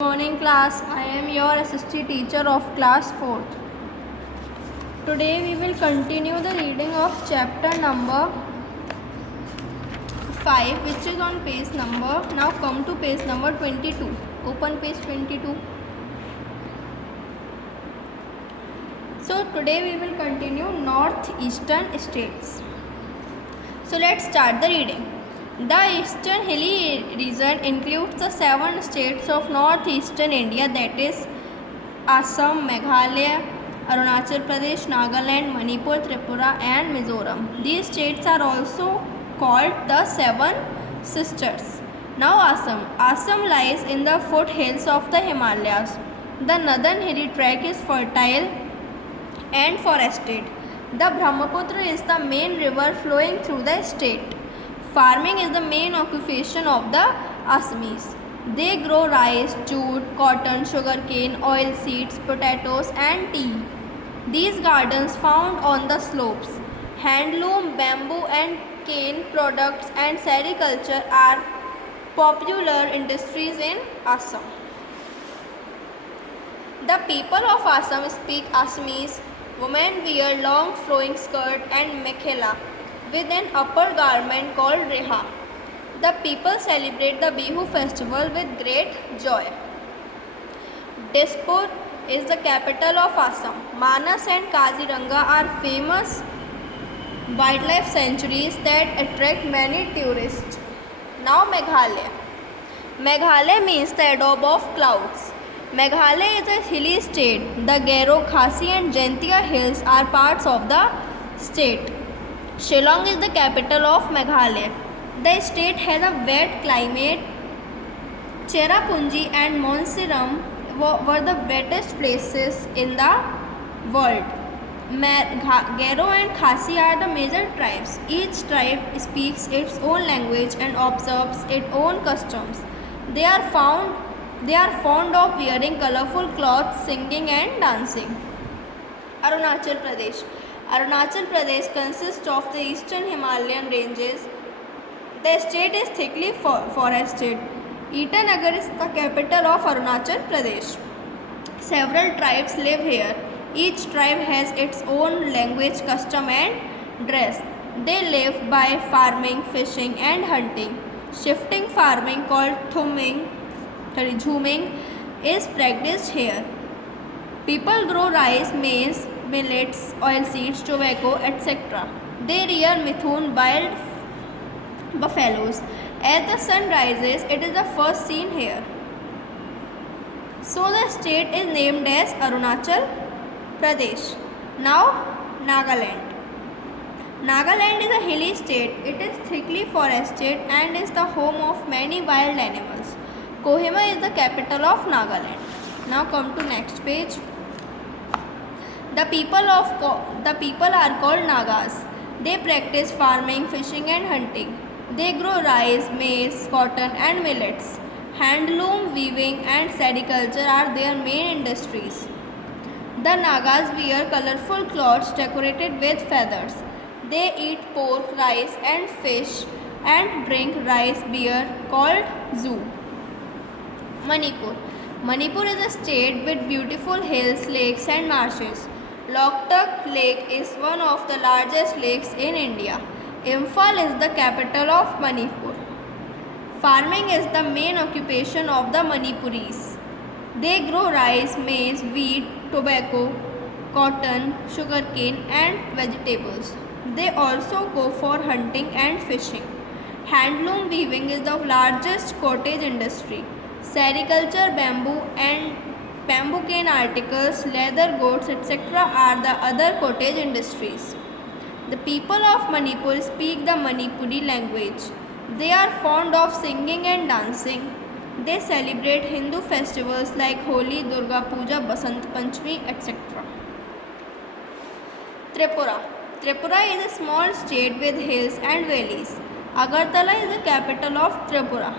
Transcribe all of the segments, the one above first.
Morning class. I am your assistant teacher of class 4th. Today we will continue the reading of chapter number 5, which is on page number. Now come to page number 22. Open page 22. So today we will continue northeastern states. So let's start the reading. The eastern hilly region includes the 7 states of northeastern India, that is Assam, Meghalaya, Arunachal Pradesh, Nagaland, Manipur, Tripura and Mizoram. These states are also called the 7 sisters. Now Assam. Assam lies in the foothills of the Himalayas. The northern hilly tract is fertile and forested. The Brahmaputra is the main river flowing through the state. Farming is the main occupation of the Assamese. They grow rice, jute, cotton, sugarcane, oilseeds, potatoes and tea. These gardens found on the slopes. Handloom, bamboo and cane products and sericulture are popular industries in Assam. The people of Assam speak Assamese. Women wear long flowing skirt and mekhela with an upper garment called reha. The people celebrate the Bihu festival with great joy. Dispur is the capital of Assam. Manas and Kaziranga are famous wildlife sanctuaries that attract many tourists. Now Meghalaya. Meghalaya means the abode of clouds. Meghalaya is a hilly state. The Garo, Khasi and Jaintia hills are parts of the state. Shillong is the capital of Meghalaya. The state has a wet climate. Cherrapunji and Montseram were the wettest places in the world. Garo and Khasi are the major tribes. Each tribe speaks its own language and observes its own customs. They are fond of wearing colorful clothes, singing and dancing. Arunachal Pradesh. Arunachal Pradesh consists of the eastern Himalayan ranges. The state is thickly forested. Itanagar is the capital of Arunachal Pradesh. Several tribes live here. Each tribe has its own language, custom and dress. They live by farming, fishing and hunting. Shifting farming called jhuming is practiced here. People grow rice, maize, millets, oilseeds, tobacco, etc. They rear Mithun, wild buffaloes. As the sun rises, it is the first seen here. So the state is named as Arunachal Pradesh. Now Nagaland. Nagaland is a hilly state. It is thickly forested and is the home of many wild animals. Kohima is the capital of Nagaland. Now come to next page. The people are called Nagas. They practice farming, fishing and hunting. They grow rice, maize, cotton and millets. Handloom, weaving and sericulture are their main industries. The Nagas wear colorful clothes decorated with feathers. They eat pork, rice and fish and drink rice beer called zoo. Manipur. Manipur is a state with beautiful hills, lakes and marshes. Loktak Lake is one of the largest lakes in India. Imphal is the capital of Manipur. Farming is the main occupation of the Manipuris. They grow rice, maize, wheat, tobacco, cotton, sugarcane and vegetables. They also go for hunting and fishing. Handloom weaving is the largest cottage industry. Sericulture, bamboo cane articles, leather goods, etc. are the other cottage industries. The people of Manipur speak the Manipuri language. They are fond of singing and dancing. They celebrate Hindu festivals like Holi, Durga Puja, Basant Panchami, etc. Tripura. Tripura is a small state with hills and valleys. Agartala is the capital of Tripura.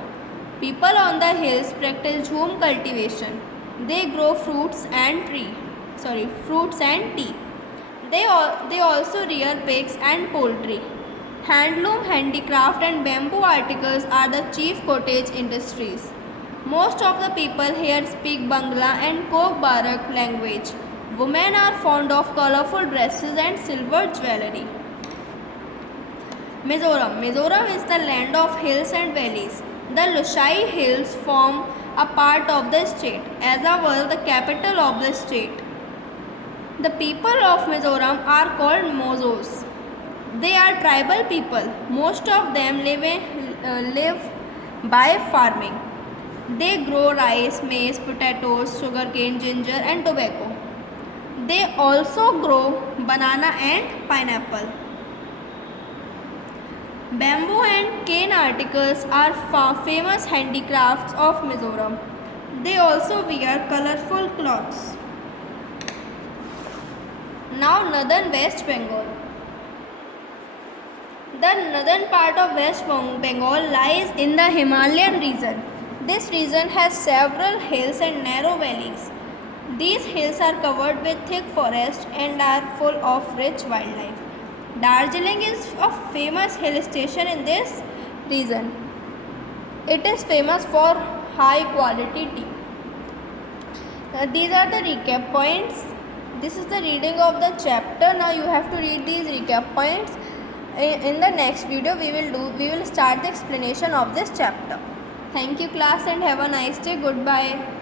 People on the hills practice jhum cultivation. They grow fruits and tea. They also rear pigs and poultry. Handloom, handicraft and bamboo articles are the chief cottage industries. Most of the people here speak Bangla and Kokbarak language. Women are fond of colorful dresses and silver jewelry. Mizoram. Mizoram is the land of hills and valleys. The Lushai Hills form a part of the state, as well the capital of the state. The people of Mizoram are called Mozos. They are tribal people. Most of them live by farming. They grow rice, maize, potatoes, sugarcane, ginger and tobacco. They also grow banana and pineapple. Bamboo and cane articles are famous handicrafts of Mizoram. They also wear colorful clothes. Now northern West Bengal. The northern part of West Bengal lies in the Himalayan region. This region has several hills and narrow valleys. These hills are covered with thick forest and are full of rich wildlife. Darjeeling is a famous hill station in this region. It is famous for high quality tea. These are the recap points. This is the reading of the chapter. Now you have to read these recap points. In the next video we will start the explanation of this chapter. Thank you class and have a nice day. Goodbye.